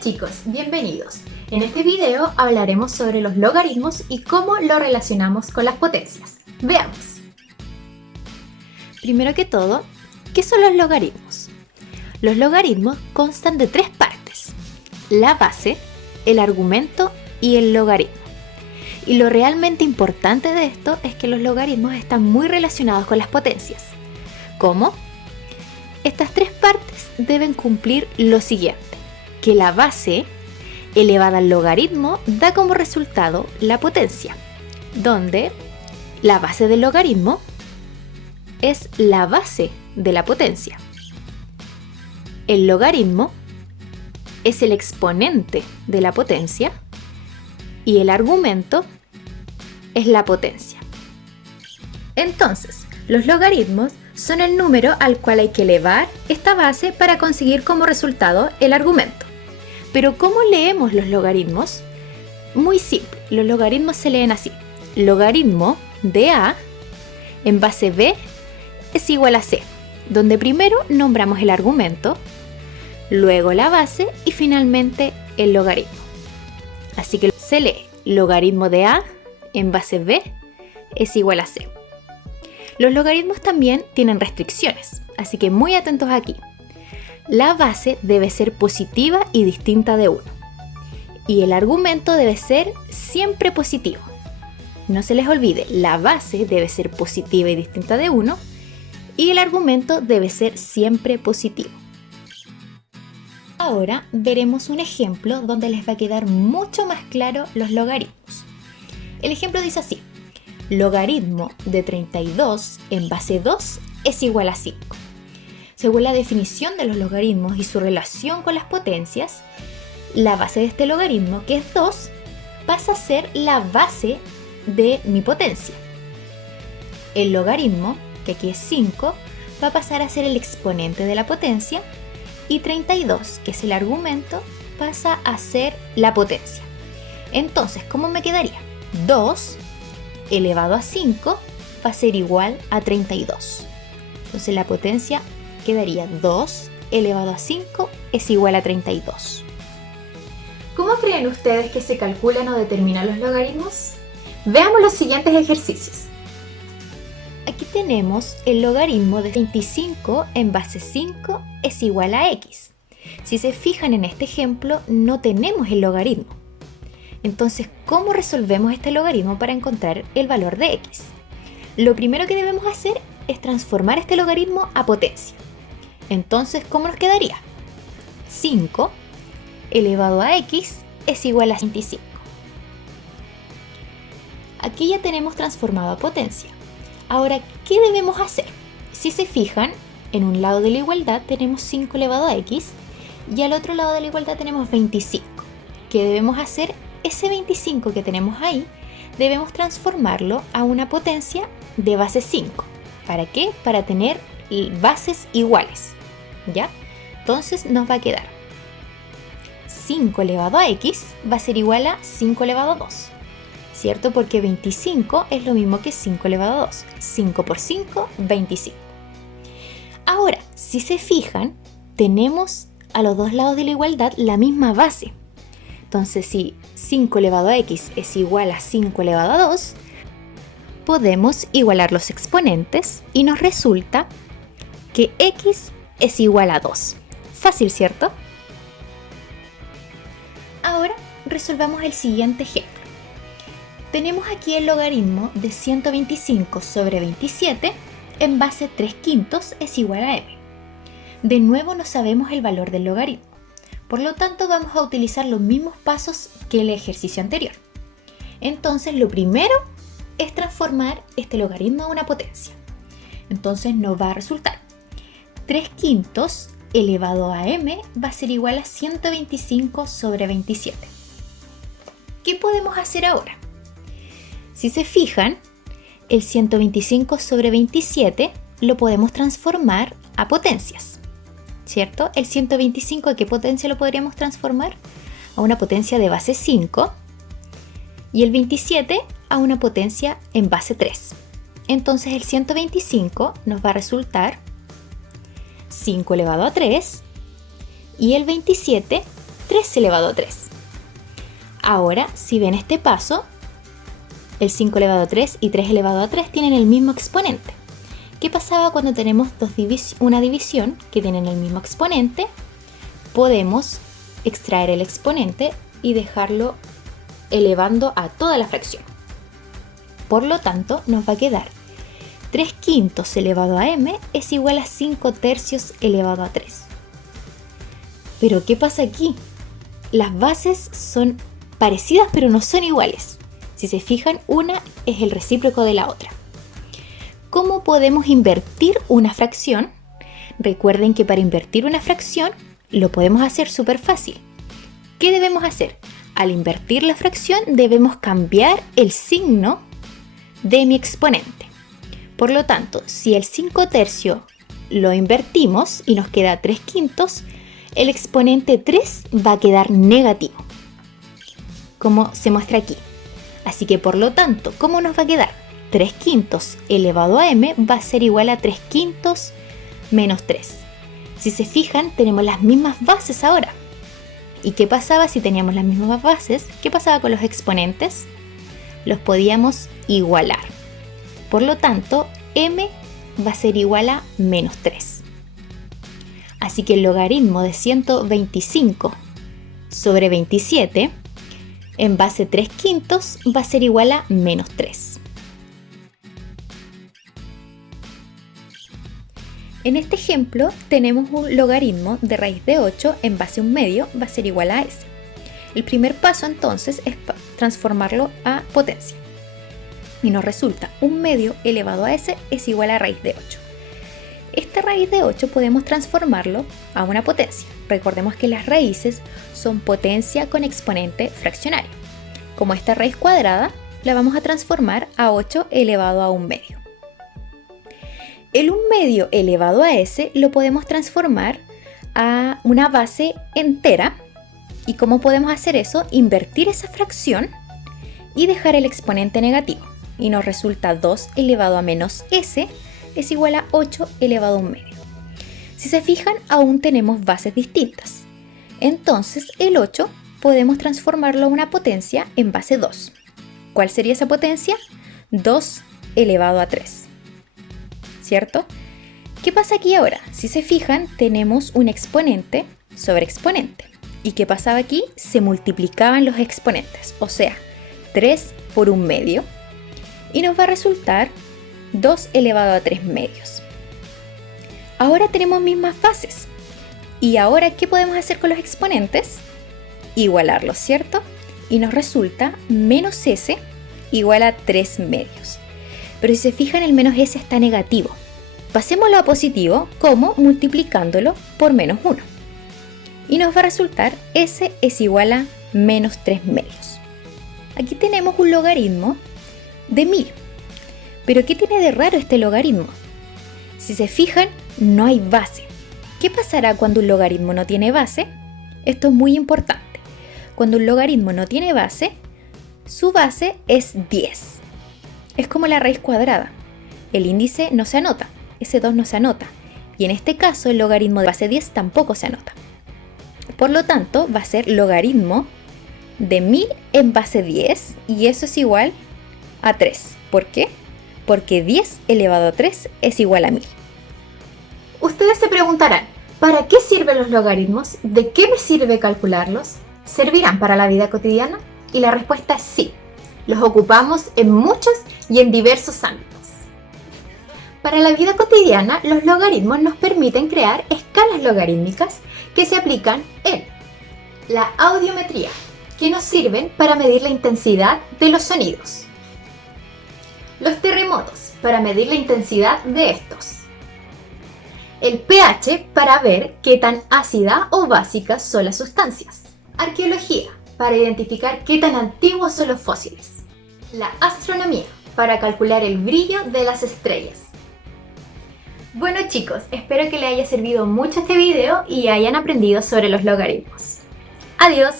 Hola chicos, bienvenidos. En este video hablaremos sobre los logaritmos y cómo lo relacionamos con las potencias. Veamos. Primero que todo, ¿qué son los logaritmos? Los logaritmos constan de tres partes: la base, el argumento y el logaritmo. Y lo realmente importante de esto es que los logaritmos están muy relacionados con las potencias. ¿Cómo? Estas tres partes deben cumplir lo siguiente: que la base elevada al logaritmo da como resultado la potencia, donde la base del logaritmo es la base de la potencia. El logaritmo es el exponente de la potencia y el argumento es la potencia. Entonces, los logaritmos son el número al cual hay que elevar esta base para conseguir como resultado el argumento. Pero ¿cómo leemos los logaritmos? Muy simple, los logaritmos se leen así: logaritmo de A en base B es igual a C, donde primero nombramos el argumento, luego la base y finalmente el logaritmo. Así que se lee logaritmo de A en base B es igual a C. Los logaritmos también tienen restricciones, así que muy atentos aquí. La base debe ser positiva y distinta de 1. Y el argumento debe ser siempre positivo. No se les olvide, la base debe ser positiva y distinta de 1 y el argumento debe ser siempre positivo. Ahora veremos un ejemplo donde les va a quedar mucho más claro los logaritmos. El ejemplo dice así: logaritmo de 32 en base 2 es igual a 5. Según la definición de los logaritmos y su relación con las potencias, la base de este logaritmo, que es 2, pasa a ser la base de mi potencia. El logaritmo, que aquí es 5, va a pasar a ser el exponente de la potencia, y 32, que es el argumento, pasa a ser la potencia. Entonces, ¿cómo me quedaría? 2 elevado a 5 va a ser igual a 32. Entonces la potencia quedaría 2 elevado a 5 es igual a 32. ¿Cómo creen ustedes que se calculan o determinan los logaritmos? Veamos los siguientes ejercicios. Aquí tenemos el logaritmo de 25 en base 5 es igual a x. Si se fijan en este ejemplo, no tenemos el logaritmo. Entonces, ¿cómo resolvemos este logaritmo para encontrar el valor de x? Lo primero que debemos hacer es transformar este logaritmo a potencia. Entonces, ¿cómo nos quedaría? 5 elevado a x es igual a 25. Aquí ya tenemos transformado a potencia. Ahora, ¿qué debemos hacer? Si se fijan, en un lado de la igualdad tenemos 5 elevado a x y al otro lado de la igualdad tenemos 25. ¿Qué debemos hacer? Ese 25 que tenemos ahí, debemos transformarlo a una potencia de base 5. ¿Para qué? Para tener bases iguales, ¿ya? Entonces nos va a quedar 5 elevado a x va a ser igual a 5 elevado a 2, ¿cierto? Porque 25 es lo mismo que 5 elevado a 2. 5 por 5, 25. Ahora, si se fijan, tenemos a los dos lados de la igualdad la misma base. Entonces, si 5 elevado a x es igual a 5 elevado a 2, podemos igualar los exponentes y nos resulta que x es igual a 2. Fácil, ¿cierto? Ahora resolvamos el siguiente ejemplo. Tenemos aquí el logaritmo de 125 sobre 27 en base 3/5 es igual a m. De nuevo no sabemos el valor del logaritmo. Por lo tanto, vamos a utilizar los mismos pasos que el ejercicio anterior. Entonces, lo primero es transformar este logaritmo a una potencia. Entonces, nos va a resultar 3/5 elevado a m va a ser igual a 125 sobre 27. ¿Qué podemos hacer ahora? Si se fijan, el 125 sobre 27 lo podemos transformar a potencias, ¿cierto? El 125, ¿a qué potencia lo podríamos transformar? A una potencia de base 5 y el 27 a una potencia en base 3. Entonces el 125 nos va a resultar 5 elevado a 3 y el 27 3 elevado a 3. Ahora, si ven este paso, el 5 elevado a 3 y 3 elevado a 3 tienen el mismo exponente. ¿Qué pasaba cuando tenemos una división que tienen el mismo exponente? Podemos extraer el exponente y dejarlo elevando a toda la fracción. Por lo tanto, nos va a quedar 3 quintos elevado a m es igual a 5 tercios elevado a 3. Pero ¿qué pasa aquí? Las bases son parecidas pero no son iguales. Si se fijan, una es el recíproco de la otra. ¿Cómo podemos invertir una fracción? Recuerden que para invertir una fracción lo podemos hacer súper fácil. ¿Qué debemos hacer? Al invertir la fracción debemos cambiar el signo de mi exponente. Por lo tanto, si el 5 tercios lo invertimos y nos queda 3 quintos, el exponente 3 va a quedar negativo, como se muestra aquí. Así que por lo tanto, ¿cómo nos va a quedar? 3 quintos elevado a m va a ser igual a 3 quintos menos 3. Si se fijan, tenemos las mismas bases ahora. ¿Y qué pasaba si teníamos las mismas bases? ¿Qué pasaba con los exponentes? Los podíamos igualar. Por lo tanto, m va a ser igual a menos 3. Así que el logaritmo de 125 sobre 27 en base 3 quintos va a ser igual a menos 3. En este ejemplo tenemos un logaritmo de raíz de 8 en base 1/2 va a ser igual a s. El primer paso entonces es transformarlo a potencia. Y nos resulta 1/2 elevado a s es igual a raíz de 8. Esta raíz de 8 podemos transformarlo a una potencia. Recordemos que las raíces son potencia con exponente fraccionario. Como esta raíz cuadrada, la vamos a transformar a 8 elevado a 1/2. El 1/2 elevado a s lo podemos transformar a una base entera. ¿Y cómo podemos hacer eso? Invertir esa fracción y dejar el exponente negativo. Y nos resulta 2 elevado a menos s es igual a 8 elevado a 1/2. Si se fijan, aún tenemos bases distintas. Entonces el 8 podemos transformarlo a una potencia en base 2. ¿Cuál sería esa potencia? 2 elevado a 3. ¿Cierto? ¿Qué pasa aquí ahora? Si se fijan, tenemos un exponente sobre exponente. ¿Y qué pasaba aquí? Se multiplicaban los exponentes, o sea, 3 por 1/2. Y nos va a resultar 2 elevado a 3 medios. Ahora tenemos mismas bases. ¿Y ahora qué podemos hacer con los exponentes? Igualarlos, ¿cierto? Y nos resulta menos s igual a 3 medios. Pero si se fijan, el menos s está negativo. Pasémoslo a positivo, como multiplicándolo por menos 1. Y nos va a resultar s es igual a menos 3 medios. Aquí tenemos un logaritmo de 1000. ¿Pero qué tiene de raro este logaritmo? Si se fijan, no hay base. ¿Qué pasará cuando un logaritmo no tiene base? Esto es muy importante. Cuando un logaritmo no tiene base, su base es 10. Es como la raíz cuadrada. El índice no se anota, ese 2 no se anota. Y en este caso, el logaritmo de base 10 tampoco se anota. Por lo tanto, va a ser logaritmo de 1000 en base 10 y eso es igual a 3. ¿Por qué? Porque 10 elevado a 3 es igual a 1000. Ustedes se preguntarán, ¿para qué sirven los logaritmos? ¿De qué me sirve calcularlos? ¿Servirán para la vida cotidiana? Y la respuesta es sí. Los ocupamos en muchos y en diversos ámbitos. Para la vida cotidiana, los logaritmos nos permiten crear escalas logarítmicas que se aplican en la audiometría, que nos sirven para medir la intensidad de los sonidos. Los terremotos, para medir la intensidad de estos. El pH, para ver qué tan ácida o básicas son las sustancias. Arqueología, para identificar qué tan antiguos son los fósiles. La astronomía, para calcular el brillo de las estrellas. Bueno chicos, espero que les haya servido mucho este video y hayan aprendido sobre los logaritmos. ¡Adiós!